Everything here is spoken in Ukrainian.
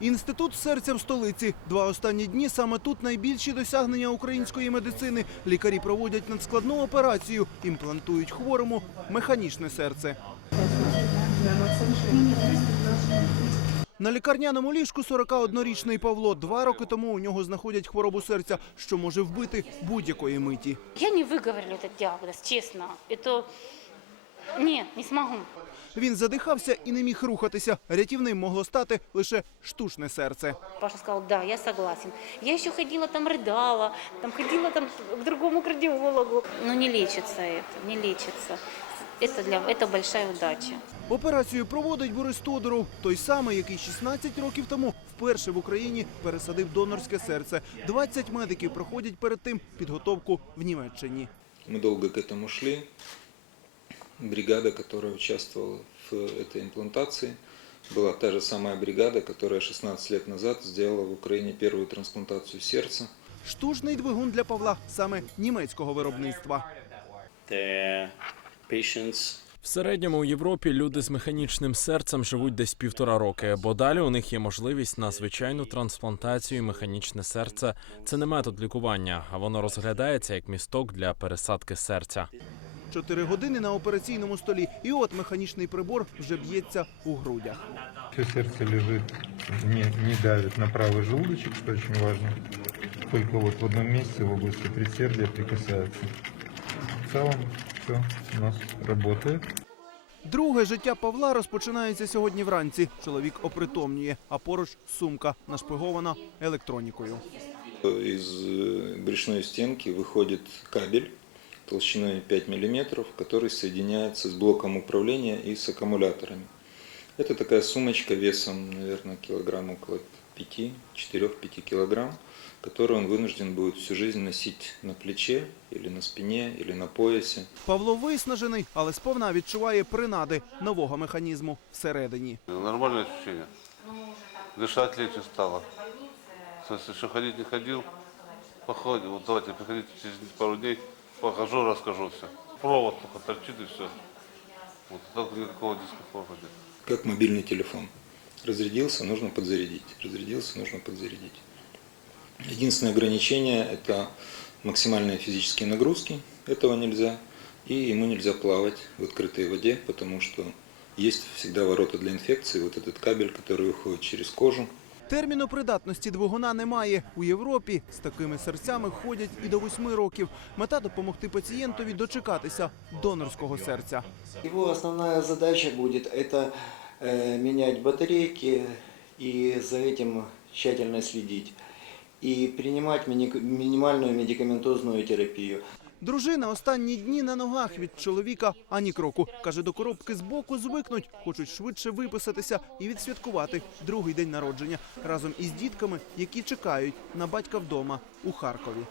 Інститут серця в столиці. Два останні дні саме тут найбільші досягнення української медицини. Лікарі проводять надскладну операцію, імплантують хворому механічне серце. На лікарняному ліжку 41-річний Павло. Два роки тому у нього знаходять хворобу серця, що може вбити будь-якої миті. Я не выговорю этот диагноз, честно. Это... Нет, не смогу. Він задихався і не міг рухатися. Рятівним могло стати лише штучне серце. Паша сказал, да, я согласен. Я еще ходила там, рыдала, там ходила там к другому кардиологу. Но не лечится это, не лечится. Это, для, это большая удача. Операцію проводить Борис Тодоров, той самий, який 16 років тому вперше в Україні пересадив донорське серце. 20 медиків проходять перед тим підготовку в Німеччині. Мы долго к этому шли. Бригада, которая участвовала в этой имплантации, была та же самая бригада, которая 16 лет назад сделала в Украине первую трансплантацию сердца. Штучний двигун для Павла саме німецького виробництва. the patients В середньому у Європі люди з механічним серцем живуть десь півтора роки, бо далі у них є можливість на звичайну трансплантацію. і Механічне серце це не метод лікування, а воно розглядається як місток для пересадки серця. Чотири години на операційному столі, і от механічний прибор вже б'ється у грудях. Все сердце лежит, не, не давит на правый желудочек, что очень важно. Только вот в одном месте, в области предсердия, прикасается. В целом все у нас работает. Друге життя Павла розпочинається сьогодні вранці. Чоловік опритомнює, а поруч сумка нашпигована електронікою. Из э, брюшной стенки выходит кабель толщиной 5 мм, который соединяется с блоком управления и с аккумуляторами. Это такая сумочка весом, наверное, килограмм около 5, 4-5 килограмм, которую он вынужден будет всю жизнь носить на плече или на спине или на поясе. Павло виснажений, але сповна відчуває принади нового механізму всередині. Нормальное ощущение. Дышать легче стало. В смысле, что ходить не ходил, походил. Вот давайте приходите через пару дней, Покажу, расскажу все. Провод только торчит и все. Вот так никакого дискомфорта нет. Как мобильный телефон. Разрядился, нужно подзарядить. Разрядился, нужно подзарядить. Единственное ограничение – это максимальные физические нагрузки. Этого нельзя. И ему нельзя плавать в открытой воде, потому что есть всегда ворота для инфекции. Вот этот кабель, который уходит через кожу. Терміну придатності двигуна немає. У Європі з такими серцями ходять і до восьми років. Мета допомогти пацієнтові дочекатися донорського серця. Его основная задача будет это э, менять батарейки и за этим тщательно следить. И принимать мини- минимальную медикаментозную терапию. Дружина останні дні на ногах від чоловіка ані кроку. Каже, до коробки з боку звикнуть, хочуть швидше виписатися і відсвяткувати другий день народження разом із дітками, які чекають на батька вдома у Харкові.